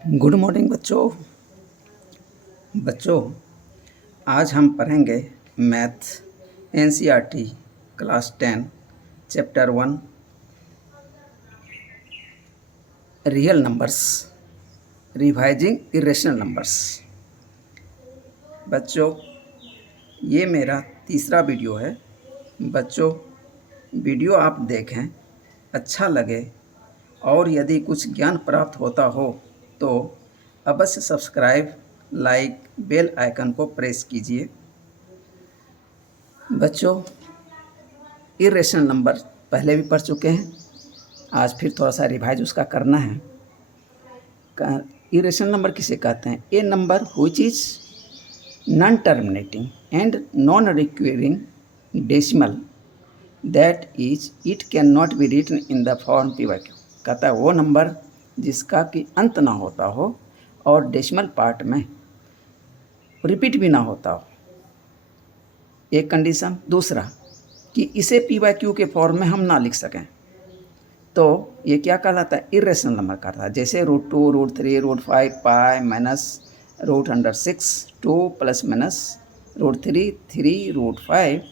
Good morning बच्चों आज हम पढ़ेंगे math NCERT class 10 chapter 1 real numbers revising irrational numbers. बच्चों ये मेरा तीसरा वीडियो है। बच्चों वीडियो आप देखें, अच्छा लगे और यदि कुछ ज्ञान प्राप्त होता हो तो अवश्य सब्सक्राइब, लाइक, बेल आइकन को प्रेस कीजिए। बच्चों इरेशनल नंबर पहले भी पढ़ चुके हैं, आज फिर थोड़ा सा रिवाइज उसका करना है। इरेशनल नंबर किसे कहते हैं? A number which is non terminating and non requiring decimal that is it can not be written in the form P Q. कहता है वो नंबर जिसका कि अंत ना होता हो और डेसिमल पार्ट में रिपीट भी ना होता हो, एक कंडीशन। दूसरा कि इसे पी/क्यू के फॉर्म में हम ना लिख सकें, तो ये क्या कहलाता है? इरेशनल नंबर कहलाता है। जैसे √2, √3, √5, pi minus √6, 2 plus minus √3, 3 √5,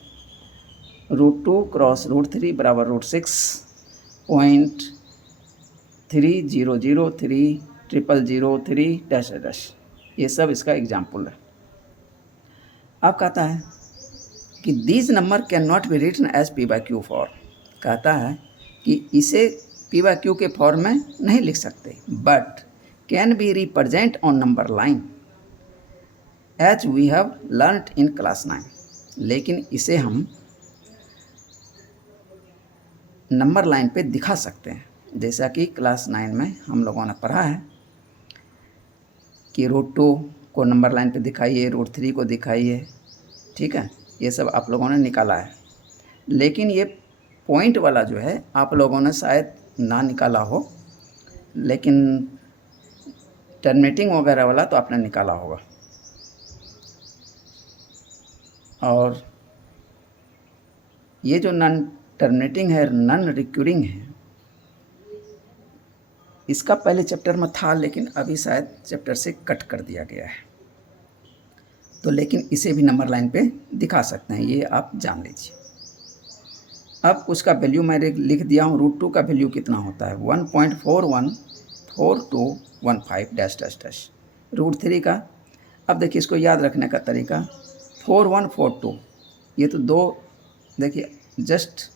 √2 cross √3 बराबर √6.3003 ये सब इसका एग्जाम्पल है। अब कहता है कि these number can not be written as P Q form. कहता है कि इसे पी/क्यू के फॉर्म में नहीं लिख सकते, but can be represent on number line as we have learned in class 9। लेकिन इसे हम नंबर लाइन पे दिखा सकते हैं, जैसा कि क्लास 9 में हम लोगों ने पढ़ा है कि √2 को नंबर लाइन पे दिखाइए, √3 को दिखाइए, ठीक है। ये सब आप लोगों ने निकाला है, लेकिन ये पॉइंट वाला जो है आप लोगों ने शायद ना निकाला हो, लेकिन टर्मिनेटिंग वगैरह वाला तो आपने निकाला होगा। और ये जो नॉन टर्मिनेटिंग है, नॉन रिक्यूरिंग है, इसका पहले चैप्टर में था, लेकिन अभी शायद चैप्टर से कट कर दिया गया है। तो लेकिन इसे भी नंबर लाइन पे दिखा सकते हैं, ये आप जान लीजिए। अब उसका वैल्यू मैंने लिख दिया हूँ। √2 का वैल्यू कितना होता है? 1.414215 √3 का। अब देखिए इसको याद रखने का तरीका, 4142, ये तो दो, देखिए जस्ट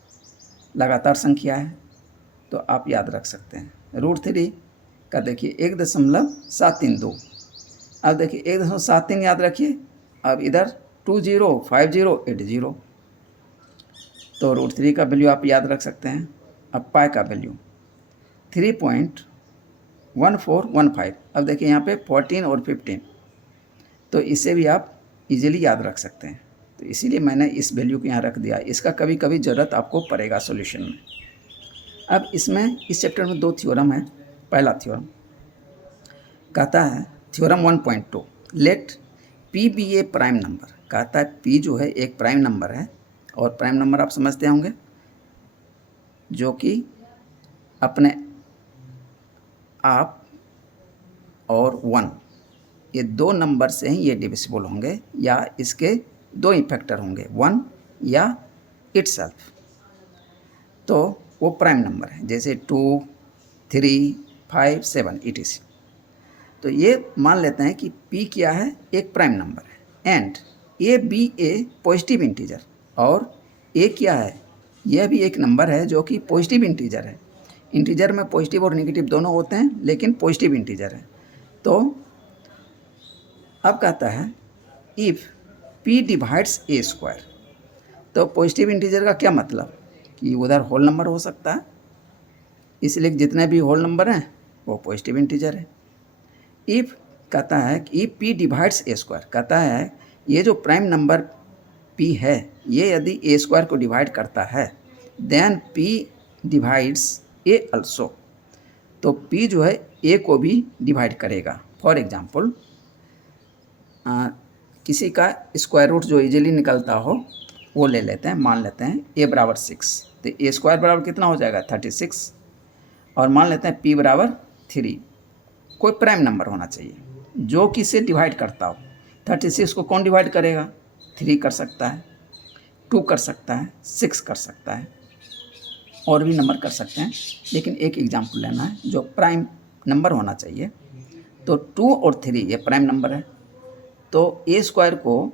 लगातार संख्या है, तो आप याद रख सकते हैं। √3 का देखिए 1.732। अब देखिए 1.73 याद रखिए। अब इधर 20, 50, 80, तो √3 का वैल्यू आप याद रख सकते हैं। अब पाई का वैल्यू 3.1415। अब देखिए यहाँ पे 14 और 15, तो इसे भी आप इजीली याद रख सकते हैं। तो इसीलिए मैंने इस वैल्यू को यहाँ रख दिया। इसका कभी कभी ज़रूरत आपको पड़ेगा सॉल्यूशन में। अब इसमें इस चैप्टर में 2 थ्योरम है। पहला थ्योरम कहता है, थ्योरम 1.2, लेट पी बी ए प्राइम नंबर। कहता है पी जो है एक प्राइम नंबर है, और प्राइम नंबर आप समझते होंगे जो कि अपने आप और 1, ये दो नंबर से ही ये डिविजिबल होंगे, या इसके दो ही फैक्टर होंगे, 1 या इटसेल्फ, तो वो प्राइम नंबर है। जैसे 2, 3, 5, 7 etc। तो ये मान लेते हैं कि P क्या है? एक प्राइम नंबर है, and a b a positive integer, और ए क्या है? यह भी एक नंबर है जो कि पॉजिटिव इंटीजर है। इंटीजर में पॉजिटिव और नेगेटिव दोनों होते हैं, लेकिन पॉजिटिव इंटीजर है। तो अब कहता है इफ़ P डिवाइड्स A², तो पॉजिटिव इंटीजर का क्या मतलब कि उधर होल नंबर हो सकता है, इसलिए जितने भी होल नंबर हैं वो पॉजिटिव इंटीजर है। इफ़ कहता है कि P डिवाइड्स A², कहता है ये जो प्राइम नंबर P है, ये यदि A² को डिवाइड करता है, then P divides A also, तो P जो है A को भी डिवाइड करेगा। फॉर एग्जाम्पल किसी का स्क्वायर रूट जो इजीली निकलता हो वो ले लेते हैं। मान लेते हैं A बराबर 6, तो A² बराबर कितना हो जाएगा? 36, और मान लेते हैं P बराबर 3, कोई प्राइम नंबर होना चाहिए जो कि इसे डिवाइड करता हो। 36 को कौन डिवाइड करेगा? 3 कर सकता है, 2 कर सकता है, 6 कर सकता है, और भी नंबर कर सकते हैं, लेकिन एक एग्जाम्पल लेना है जो प्राइम नंबर होना चाहिए। तो 2 और 3 ये प्राइम नंबर है, तो ए स्क्वायर को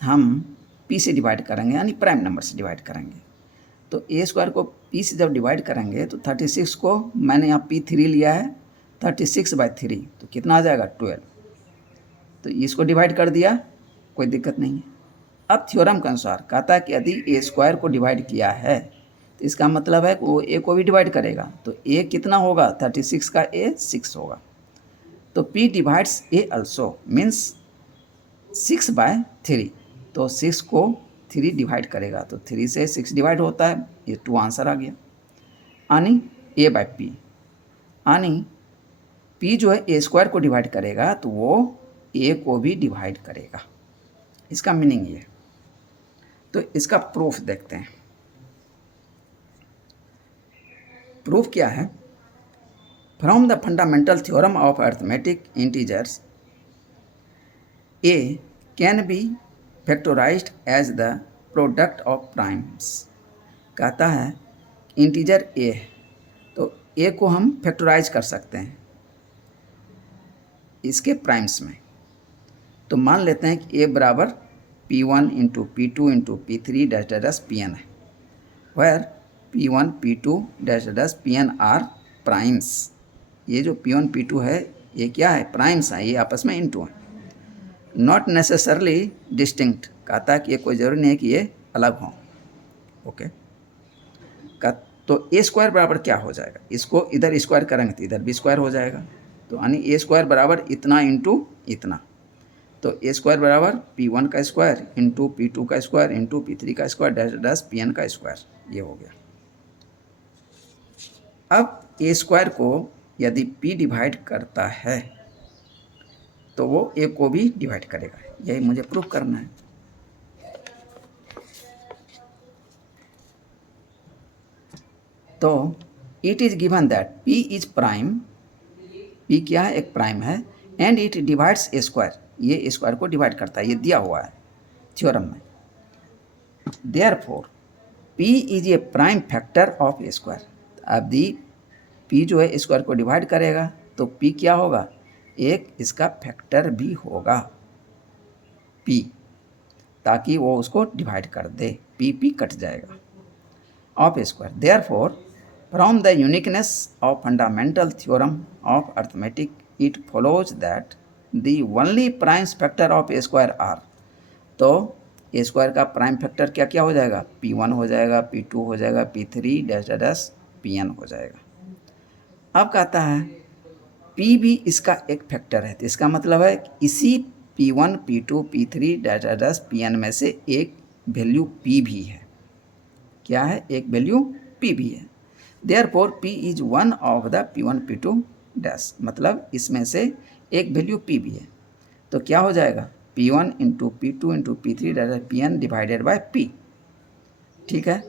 हम पी से डिवाइड करेंगे, यानी प्राइम नंबर से डिवाइड करेंगे। तो ए स्क्वायर को पी से जब डिवाइड करेंगे तो 36 को मैंने यहाँ P3 लिया है, 36/3 तो कितना आ जाएगा? 12। तो इसको डिवाइड कर दिया, कोई दिक्कत नहीं है। अब थ्योरम के अनुसार कहता है कि यदि ए स्क्वायर को डिवाइड किया है तो इसका मतलब है कि वो ए को भी डिवाइड करेगा। तो ए कितना होगा? 36 का ए 6 होगा। तो P डिवाइड्स ए अल्सो मीन्स 6/3। तो 6 को 3 डिवाइड करेगा, तो 3 से 6 डिवाइड होता है, ये 2 आंसर आ गया। यानी A/P, यानी P जो है ए स्क्वायर को डिवाइड करेगा तो वो ए को भी डिवाइड करेगा, इसका मीनिंग ये। तो इसका प्रूफ देखते हैं। प्रूफ क्या है? From the fundamental theorem of arithmetic integers a can be factorized as the product of primes. कहता है इंटीजर ए है तो ए को हम फैक्टराइज कर सकते हैं इसके प्राइम्स में। तो मान लेते हैं कि ए बराबर P1 into P2 into P3 dash dash Pn है, where P1 P2 dash dash Pn are primes. ये जो P1 P2 है ये क्या है? प्राइम्स है, ये आपस में इंटू है, नॉट नेसेसरली डिस्टिंक्ट। कहता है कि ये कोई ज़रूरी नहीं है कि ये अलग हों। ओके तो ए स्क्वायर बराबर क्या हो जाएगा? इसको इधर स्क्वायर करेंगे तो इधर भी स्क्वायर हो जाएगा, तो यानी ए स्क्वायर बराबर इतना इंटू इतना। तो ए स्क्वायर बराबर P1 का स्क्वायर इंटू P2 का स्क्वायर इंटू P3 का स्क्वायर डैश डैश Pn का स्क्वायर, ये हो गया। अब ए स्क्वायर को यदि P डिवाइड करता है तो वो ए को भी डिवाइड करेगा, यही मुझे प्रूफ करना है। तो it is given that P is prime, P क्या है? एक प्राइम है, and it divides A square, ये स्क्वायर को डिवाइड करता है, ये दिया हुआ है थ्योरम में। Therefore P is a prime factor of A square. अब दी P जो है स्क्वायर को डिवाइड करेगा तो P क्या होगा? एक इसका फैक्टर भी होगा P, ताकि वो उसको डिवाइड कर दे, P कट जाएगा of A square. Therefore from the uniqueness of fundamental theorem of arithmetic it follows that the only primes factor of a square are। तो ए स्क्वायर का प्राइम फैक्टर क्या क्या हो जाएगा? P1 हो जाएगा, P2 हो जाएगा, P3 डैश डैश Pn हो जाएगा। अब कहता है P भी इसका एक फैक्टर है, तो इसका मतलब है इसी P1 P2 P3 dash dash Pn में से एक वैल्यू P भी है। क्या है? एक वैल्यू P भी है। Therefore P is one of the P1 P2 dash, मतलब इसमें से एक वैल्यू P भी है। तो क्या हो जाएगा? P1 into P2 into P3 dash Pn divided by P। ठीक है।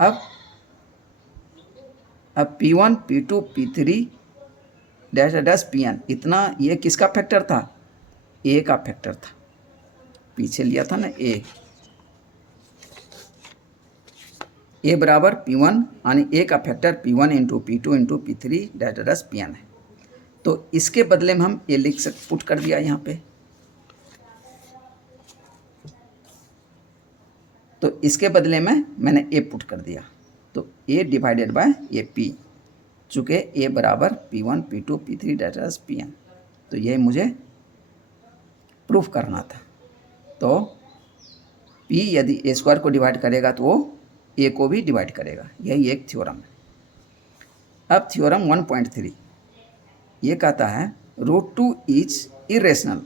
अब P1 P2 P3 dash dash Pn इतना, ये किसका फैक्टर था? A का फैक्टर था, पीछे लिया था ना A बराबर P1 यानी A का factor P1 into P2 into P3 dash dash Pn है। तो इसके बदले में हम A लिख सकते, पुट कर दिया यहाँ पे। तो इसके बदले में मैंने A पुट कर दिया, तो A डिवाइडेड बाय ये P, चूँकि A बराबर P1 P2 P3 dash dash Pn, तो ये मुझे प्रूफ करना था। तो P यदि A स्क्वायर को डिवाइड करेगा तो वो A को भी डिवाइड करेगा, यही एक थ्योरम है। अब थ्योरम 1.3 ये कहता है √2 इज इरेशनल।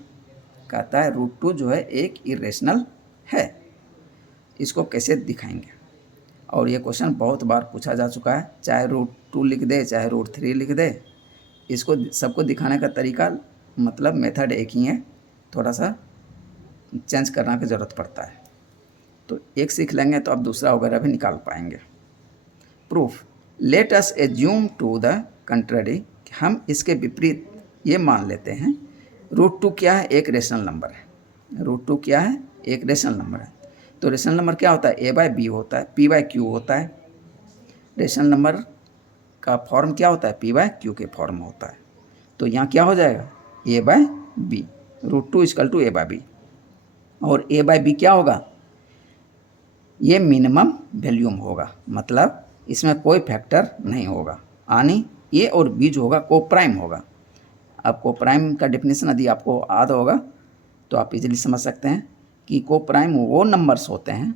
कहता है √2 जो है एक इरेशनल है। इसको कैसे दिखाएंगे? और ये क्वेश्चन बहुत बार पूछा जा चुका है, चाहे √2 लिख दे चाहे √3 लिख दे, इसको सबको दिखाने का तरीका मतलब मेथड एक ही है, थोड़ा सा चेंज करने की ज़रूरत पड़ता है। तो एक सीख लेंगे तो आप दूसरा वगैरह भी निकाल पाएंगे। Proof, let us assume to the contrary, हम इसके विपरीत ये मान लेते हैं √2 क्या है, एक रेशनल नंबर है। √2 क्या है, एक रेशनल नंबर है। तो रेशनल नंबर क्या होता है, a/b होता है, p/q होता है। रेशनल नंबर का फॉर्म क्या होता है, p/q के फॉर्म में होता है। तो यहाँ क्या हो जाएगा, a/b, √2 = a/b। और a/b क्या होगा, ये मिनिमम वैल्यूम होगा, मतलब इसमें कोई फैक्टर नहीं होगा, यानी a और b जो होगा कोप्राइम होगा। अब कोप्राइम का डेफिनेशन यदि आपको याद होगा तो आप इजीली समझ सकते हैं कि कोप्राइम वो नंबर्स होते हैं,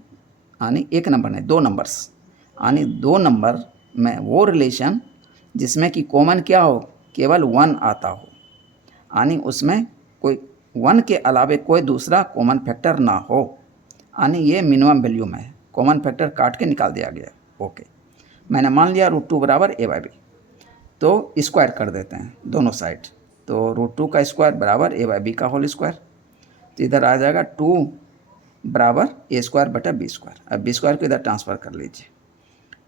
यानी एक नंबर नहीं, दो नंबर्स, यानी दो नंबर में वो रिलेशन जिसमें कि कॉमन क्या हो, केवल 1 आता हो, यानी उसमें कोई 1 के अलावे कोई दूसरा कॉमन फैक्टर ना हो, यानी ये मिनिमम वैल्यू में है। कॉमन फैक्टर काट के निकाल दिया गया। ओके, मैंने मान लिया √2 बराबर a/b। तो स्क्वायर कर देते हैं दोनों साइड। तो √2 का स्क्वायर बराबर a/b का होल स्क्वायर। तो इधर आ जाएगा 2 बराबर a² बटा b²। अब b² को इधर ट्रांसफ़र कर लीजिए।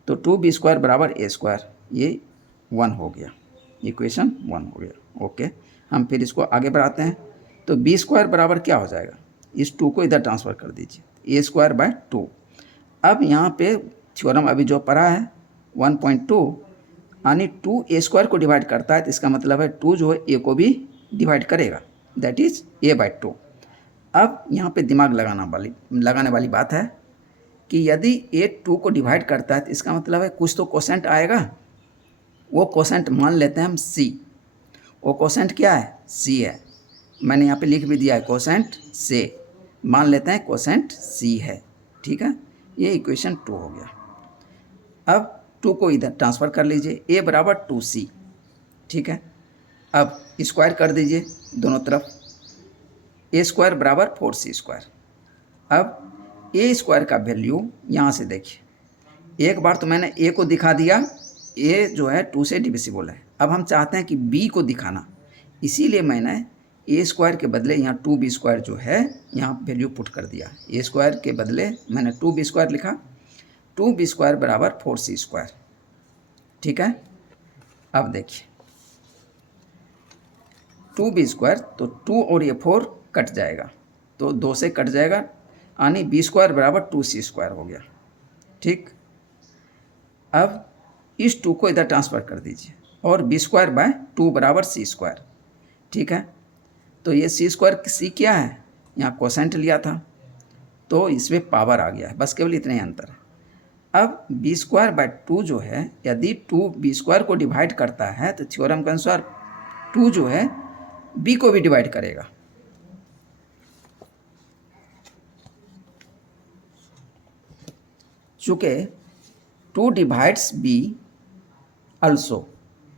तो 2b² बराबर a², ये 1 हो गया, इक्वेशन 1 हो गया। ओके, हम फिर इसको आगे बढ़ाते हैं। तो b² बराबर क्या हो जाएगा, इस 2 को इधर ट्रांसफ़र कर दीजिए, a²/2। अब यहाँ पे थ्योरम अभी जो पढ़ा है 1.2, यानी 2a² को डिवाइड करता है, तो इसका मतलब है 2 जो है a को भी डिवाइड करेगा, दैट इज a/2। अब यहाँ पे दिमाग लगाने वाली बात है कि यदि a 2 को डिवाइड करता है तो इसका मतलब है कुछ तो कोसेंट आएगा। वो कोसेंट मान लेते हैं हम c। वो कोसेंट क्या है, c है। मैंने यहाँ पे लिख भी दिया है कोसेंट c, मान लेते हैं कोसेंट c है। ठीक है, ये इक्वेशन 2 हो गया। अब 2 को इधर ट्रांसफ़र कर लीजिए, a बराबर 2c। ठीक है, अब स्क्वायर कर दीजिए दोनों तरफ, a² बराबर 4c²। अब a² का वैल्यू यहाँ से देखिए, एक बार तो मैंने a को दिखा दिया, a जो है 2 से डिविजिबल है। अब हम चाहते हैं कि b को दिखाना, इसीलिए मैंने a² के बदले यहाँ 2b² जो है यहाँ वैल्यू पुट कर दिया। a² के बदले मैंने 2b² लिखा, 2b² बराबर 4c²। ठीक है, अब देखिए 2b², तो 2 और ये 4 कट जाएगा, तो 2 से कट जाएगा, यानी b² बराबर 2c² हो गया। ठीक, अब इस 2 को इधर ट्रांसफ़र कर दीजिए और b²/2 बराबर c²। ठीक है, तो ये c² क्या है, यहाँ कोसेंट लिया था तो इसमें पावर आ गया है, बस केवल इतने ही अंतर है। अब b²/2 जो है, यदि 2 b² को डिवाइड करता है तो थ्योरम के अनुसार 2 जो है b को भी डिवाइड करेगा। चूँकि 2 divides b also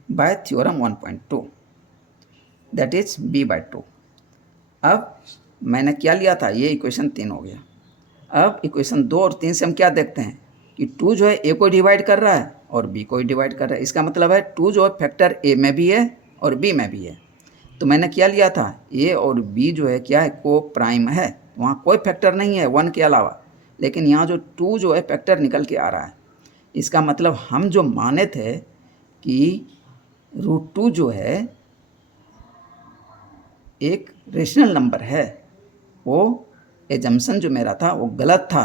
by theorem 1.2, that is b/2। अब मैंने क्या लिया था, ये इक्वेशन 3 हो गया। अब इक्वेशन 2 और 3 से हम क्या देखते हैं कि 2 जो है a को डिवाइड कर रहा है और b को डिवाइड कर रहा है। इसका मतलब है 2 जो है फैक्टर a में भी है और b में भी है। तो मैंने क्या लिया था, a और b जो है क्या है, को प्राइम है, वहाँ कोई फैक्टर नहीं है 1 के अलावा। लेकिन यहाँ जो 2 जो है फैक्टर निकल के आ रहा है। इसका मतलब हम जो माने थे कि √2 जो है एक रेशनल नंबर है, वो एजम्पशन जो मेरा था वो गलत था।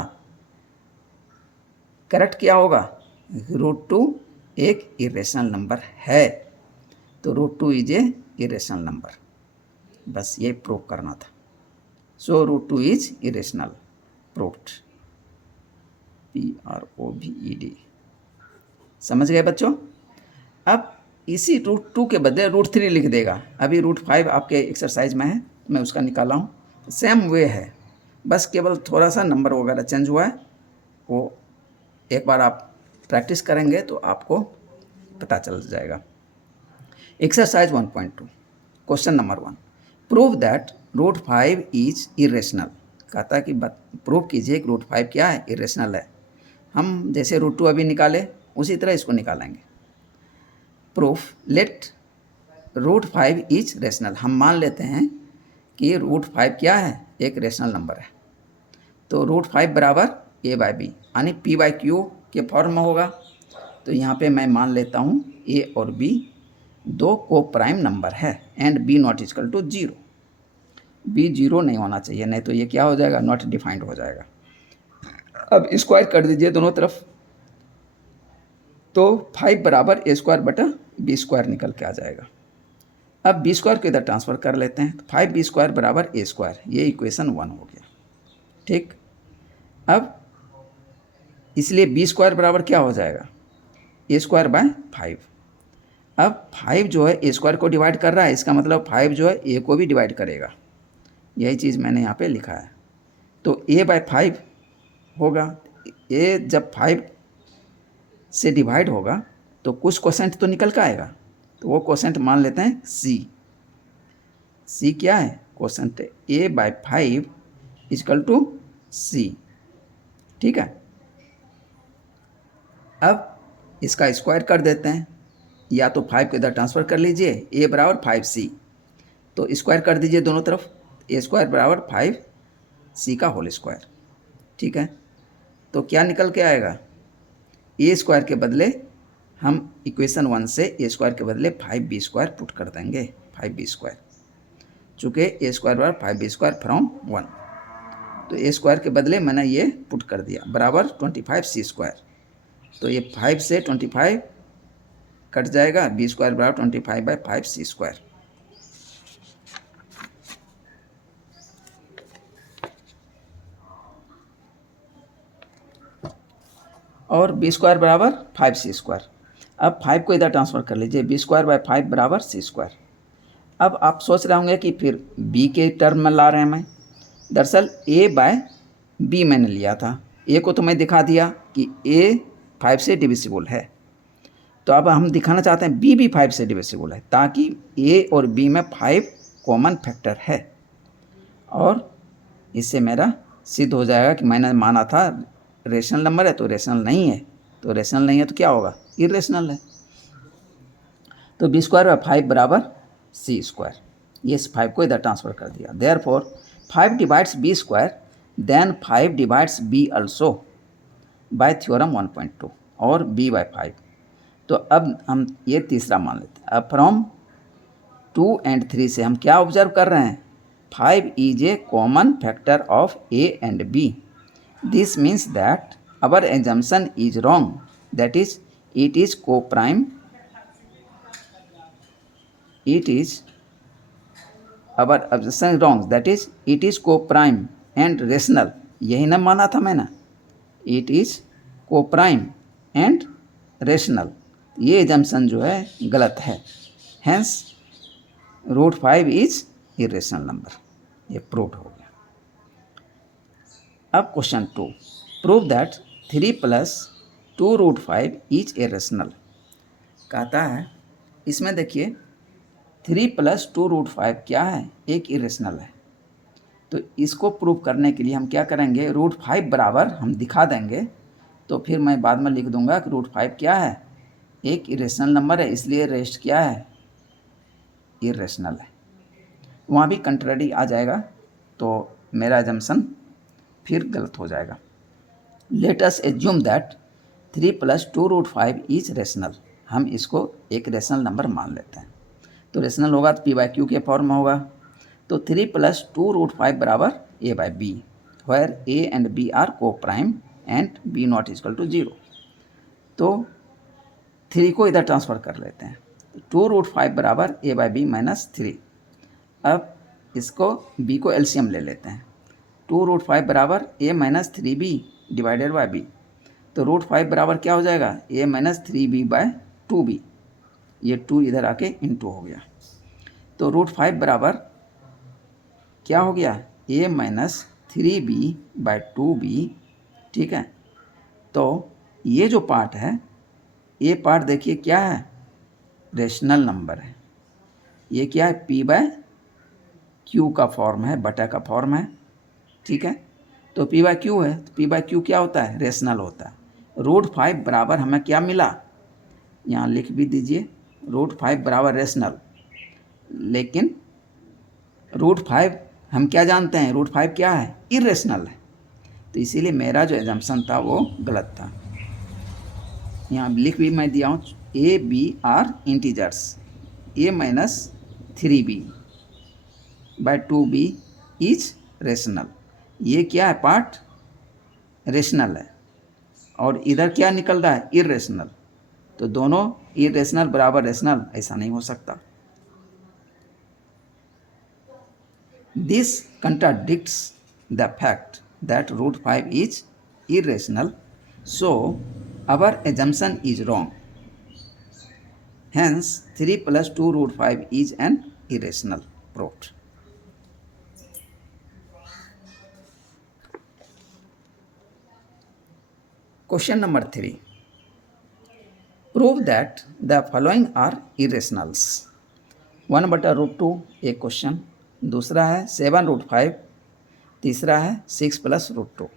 करेक्ट क्या होगा, √2 एक इरेशनल नंबर है। तो √2 इज ए इरेशनल नंबर, बस ये प्रूव करना था। सो √2 इज इरेशनल, प्रूव्ड, PROVED। समझ गए बच्चों। अब इसी √2 के बदले √3 लिख देगा। अभी √5 आपके एक्सरसाइज में है, मैं उसका निकाला हूँ। सेम वे है, बस केवल थोड़ा सा नंबर वगैरह चेंज हुआ है। वो एक बार आप प्रैक्टिस करेंगे तो आपको पता चल जाएगा। Exercise 1.2, question number 1, prove that √5 is irrational. कहता है कि प्रूव कीजिए कि √5 क्या है, इरेशनल है। हम जैसे √2 अभी निकाले उसी तरह इसको निकालेंगे। Proof, let √5 is rational. हम मान लेते हैं कि √5 क्या है, एक रेशनल नंबर है। तो √5 बराबर a/b, यानी p/q के फॉर्म में होगा। तो यहाँ पे मैं मान लेता हूँ a और b दो को प्राइम नंबर है and B not equal to 0। B 0 नहीं होना चाहिए, नहीं तो ये क्या हो जाएगा, नॉट डिफाइंड हो जाएगा। अब स्क्वायर कर दीजिए दोनों तरफ, तो 5 बराबर ए स्क्वायर बटा बी स्क्वायर निकल के आ जाएगा। अब बी स्क्वायर को इधर ट्रांसफर कर लेते हैं, तो 5b स्क्वायर बराबर ए स्क्वायर, ये इक्वेशन 1 हो गया। ठीक, अब इसलिए बी स्क्वायर बराबर क्या हो जाएगा, ए स्क्वायर बाय 5। अब 5 जो है ए स्क्वायर को डिवाइड कर रहा है, इसका मतलब 5 जो है ए को भी डिवाइड करेगा, यही चीज़ मैंने यहाँ पे लिखा है। तो ए बाय 5 होगा, ए जब 5 से डिवाइड होगा तो कुछ क्वोशेंट तो निकल का आएगा, तो वो क्वोशेंट मान लेते हैं सी। सी क्या है, quotient A by 5 equal to C. ठीक है, अब इसका स्क्वायर कर देते हैं, या तो 5 को इधर ट्रांसफ़र कर लीजिए, ए बराबर 5c, तो स्क्वायर कर दीजिए दोनों तरफ, ए स्क्वायर बराबर 5c का होल स्क्वायर। ठीक है, तो क्या निकल के आएगा, ए स्क्वायर के बदले हम इक्वेशन 1 से ए स्क्वायर के बदले 5b स्क्वायर पुट कर देंगे, 5b स्क्वायर, चूँकि ए स्क्वायर बराबर 5b स्क्वायर फ्रॉम 1, तो ए स्क्वायर के बदले मैंने ये पुट कर दिया बराबर 25c स्क्वायर। तो ये 5 से 25 कट जाएगा, बी स्क्वायर बराबर 25 बाई 5c स्क्वायर। और बी स्क्वायर बराबर 5c स्क्वायर। अब 5 को इधर ट्रांसफ़र कर लीजिए, बी स्क्वायर बाय 5 बराबर c स्क्वायर। अब आप सोच रहे होंगे कि फिर b के टर्म में ला रहे हैं मैं, दरअसल a बाय b मैंने लिया था, a को तो मैं दिखा दिया कि a 5 से डिविजिबल है, तो अब हम दिखाना चाहते हैं b भी 5 से डिविजिबल है, ताकि a और b में 5 कॉमन फैक्टर है, और इससे मेरा सिद्ध हो जाएगा कि मैंने माना था रेशनल नंबर है तो रेशनल नहीं है, तो रेशनल नहीं है तो क्या होगा, इरेशनल है। तो बी स्क्वायर बाय 5 बराबर सी स्क्वायर, ये 5 को इधर ट्रांसफ़र कर दिया, therefore 5 divides b square then 5 divides b also by theorem 1.2 और b बाय 5। तो अब हम ये तीसरा मान लेते हैं। अब फ्रॉम 2 and 3 से हम क्या ऑब्जर्व कर रहे हैं, 5 is a common factor of a and b। This means that our assumption is wrong, that is it is co-prime, it is our assumption is wrong, that is it is co-prime and rational, यही ना माना था मैंने, it is co-prime and rational, ये assumption जो है गलत है, hence √5 is irrational number, ये प्रूव हो गया। अब question 2, prove that 3 + 2√5 is irrational. कहता है इसमें देखिए 3 + 2√5 क्या है, एक इरेशनल है। तो इसको प्रूव करने के लिए हम क्या करेंगे, √5 बराबर हम दिखा देंगे, तो फिर मैं बाद में लिख दूंगा कि √5 क्या है, एक इरेशनल नंबर है, इसलिए रेस्ट क्या है, इरेशनल है। वहाँ भी कंट्रारी आ जाएगा तो मेरा अजम्पशन फिर गलत हो जाएगा। Late us assume that 3 + 2√5 is rational, हम इसको एक रेशनल नंबर मान लेते हैं। तो रेशनल होगा तो p/q के फॉर्म में होगा, तो 3 + 2√5 बराबर a/b, where a and b are co prime and b not equal to 0। तो 3 को इधर ट्रांसफ़र कर लेते हैं, 2√5 बराबर a/b - 3। अब इसको b को एलसीएम ले लेते हैं, 2√5 बराबर a - 3b divided by b, तो √5 बराबर क्या हो जाएगा, a - 3b बाय 2b, ये 2 इधर आके इंटू हो गया, तो √5 बराबर क्या हो गया, a - 3b बाय 2b। ठीक है, तो ये जो पार्ट है, ये पार्ट देखिए क्या है, रेशनल नंबर है, ये क्या है, p/q का फॉर्म है, बटा का फॉर्म है। ठीक है, तो p/q है, तो p/q क्या होता है, रेशनल होता है। √5 बराबर हमें क्या मिला, यहाँ लिख भी दीजिए, √5 बराबर रेशनल, लेकिन √5 हम क्या जानते हैं, √5 क्या है, इरेशनल है, तो इसीलिए मेरा जो एजम्पशन था वो गलत था। यहाँ लिख भी मैं दिया हूँ, a b are integers, a minus 3b by 2b is rational. ये क्या है, पार्ट रेशनल है और इधर क्या निकल रहा है, इरेशनल। तो दोनों इरेशनल बराबर रेशनल, ऐसा नहीं हो सकता। This contradicts the fact that root 5 is irrational, so our assumption is wrong. Hence 3 plus 2 root 5 is an irrational proved. Question number 3. Prove that the following are irrationals. 1/√2 एक question, दूसरा है 7√5, तीसरा है 6 + √2।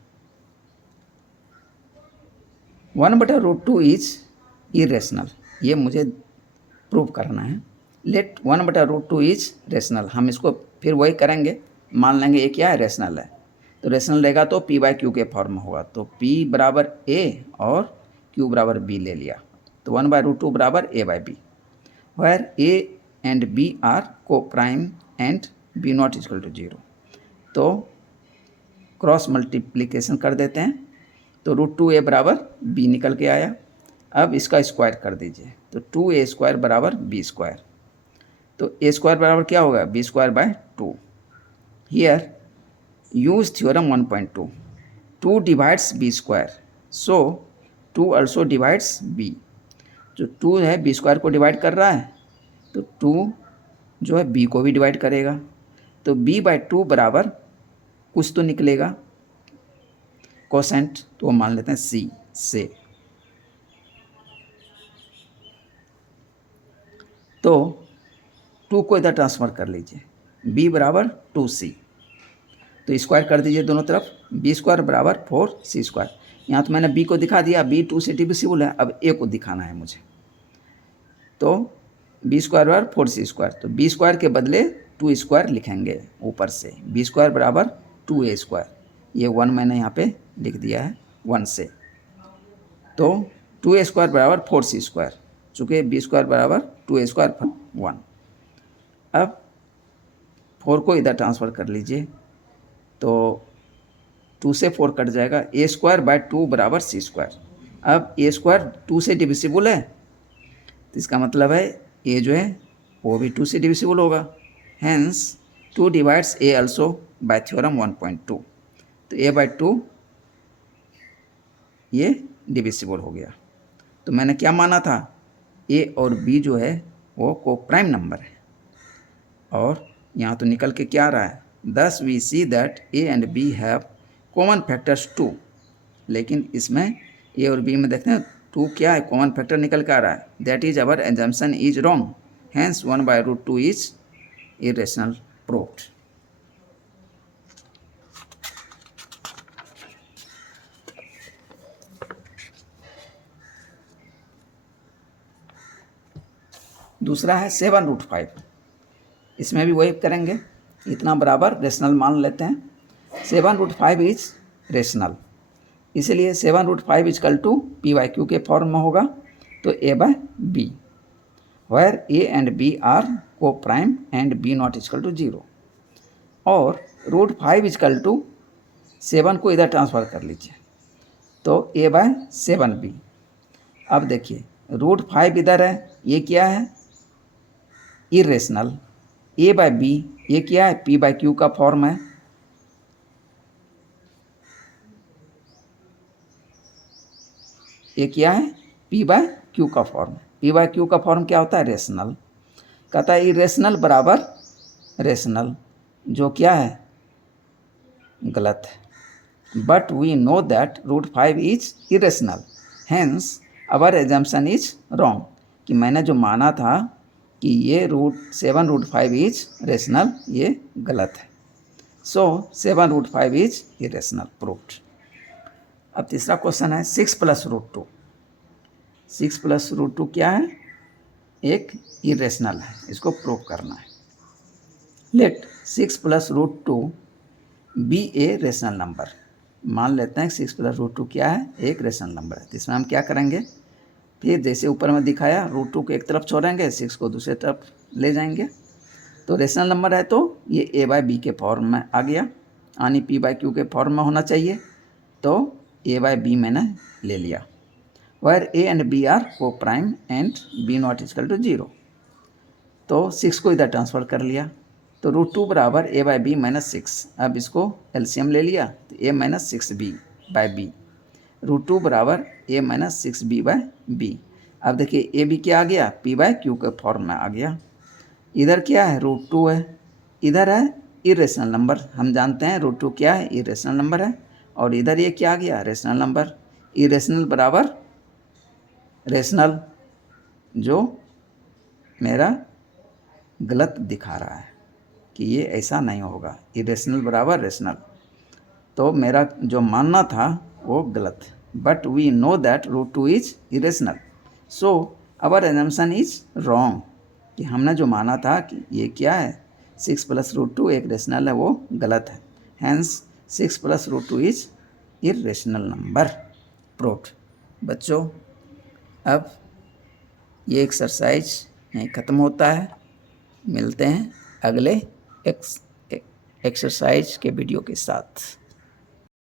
1/√2 इज इरेशनल, ये मुझे prove करना है। Late 1/√2 is rational, हम इसको फिर वही करेंगे, मान लेंगे ये क्या है, रेशनल है। तो रेशनल रहेगा तो p/q के फॉर्म में होगा, तो p बराबर a और q बराबर b ले लिया, तो 1/√2 बराबर a/b, where a and b are co prime and b not equal to 0। तो क्रॉस मल्टीप्लिकेशन कर देते हैं, तो √2a बराबर b निकल के आया। अब इसका स्क्वायर कर दीजिए, तो 2a² बराबर b²। तो a² बराबर क्या होगा, b²/2। Here use theorem 1.2, 2 divides b², so 2 also divides b। जो 2 है b² को डिवाइड कर रहा है, तो 2 जो है b को भी डिवाइड करेगा, तो b/2 बराबर कुछ तो निकलेगा कोसेंट, तो वो मान लेते हैं c से। तो 2 को इधर ट्रांसफर कर लीजिए, b बराबर 2c, तो स्क्वायर कर दीजिए दोनों तरफ, b² बराबर 4c²। यहाँ तो मैंने b को दिखा दिया, b 2 से डिविजिबल है, अब a को दिखाना है मुझे, तो b² बराबर 4c², तो b² के बदले 2² लिखेंगे ऊपर से, b² बराबर 2a², ये 1 मैंने यहाँ पे लिख दिया है 1 से, तो 2a² बराबर 4c², चूँकि b² बराबर 2a² 1। अब 4 को इधर ट्रांसफ़र कर लीजिए, तो 2 से 4 कट जाएगा, a²/2 बराबर c²। अब a² 2 से डिविजिबल है, तो इसका मतलब है a जो है वो भी 2 से डिविजिबल होगा, hence 2 divides a also by theorem 1.2, तो a/2 ये डिविजिबल हो गया। तो मैंने क्या माना था, a और b जो है वो को प्राइम नंबर है, और यहाँ तो निकल के क्या आ रहा है, thus we see that a and b have common factors 2, लेकिन इसमें a और b में देखते हैं 2 क्या है, कॉमन फैक्टर निकल के आ रहा है, that is our assumption is wrong, hence 1/√2 is irrational proved। दूसरा है 7√5, इसमें भी वही करेंगे, इतना बराबर रेशनल मान लेते हैं। 7√5 इज रेशनल, इसलिए 7√5 इक्वल टू p/q के फॉर्म में होगा, तो a/b, where a and b are co prime and b not equal to 0, और √5 इक्वल टू 7 को इधर ट्रांसफ़र कर लीजिए, तो a/7b। अब देखिए √5 इधर है, ये क्या है, इरेशनल, a/b ये क्या है, p/q का फॉर्म है, ये क्या है, p/q का फॉर्म। p/q का फॉर्म क्या होता है, रेशनल। कहता है इरेशनल बराबर रेशनल, जो क्या है, गलत है। But we know that √5 is irrational, hence our assumption is wrong, कि मैंने जो माना था कि ये 7√5 इज रेशनल, ये गलत है। सो 7√5 इज इरेशनल प्रूव्ड। अब तीसरा क्वेश्चन है 6 + √2। 6 + √2 क्या है, एक इरेशनल है, इसको प्रूव करना है। Let 6 + √2 be a rational number, मान लेते हैं 6 + √2 क्या है, एक रेशनल नंबर है। तो इसमें हम क्या करेंगे, फिर जैसे ऊपर में दिखाया √2 को एक तरफ छोड़ेंगे, 6 को दूसरे तरफ ले जाएंगे। तो रेशनल नंबर है तो ये ए बाई बी के फॉर्म में आ गया, यानी पी बाई क्यू के फॉर्म में होना चाहिए, तो ए बाई बी मैंने ले लिया। Where A and B are co prime and B not equal to 0, तो 6 को इधर ट्रांसफ़र कर लिया, तो √2 बराबर ए बाई बी माइनस 6। अब इसको एलसीएम ले लिया तो ए माइनस 6 बी बाई बी, √2 बराबर ए माइनस 6 बी बाई बी। अब देखिए ए बी क्या आ गया, पी बाई क्यू के फॉर्म में आ गया। इधर क्या है, √2 है, इधर है इरेशनल नंबर, हम जानते हैं √2 क्या है, इरेशनल नंबर है, और इधर ये क्या आ गया, रेशनल नंबर। इरेशनल बराबर रेशनल, जो मेरा गलत दिखा रहा है कि ये ऐसा नहीं होगा, इरेशनल बराबर रेशनल, तो मेरा जो मानना था वो गलत। But we know that √2 is irrational, so our assumption is wrong, कि हमने जो माना था कि ये क्या है 6 + √2 एक रेशनल है, वो गलत है। Hence 6 + √2 is irrational number proved. बच्चों, अब ये एक्सरसाइज यहीं ख़त्म होता है। मिलते हैं अगले एक्सरसाइज के वीडियो के साथ।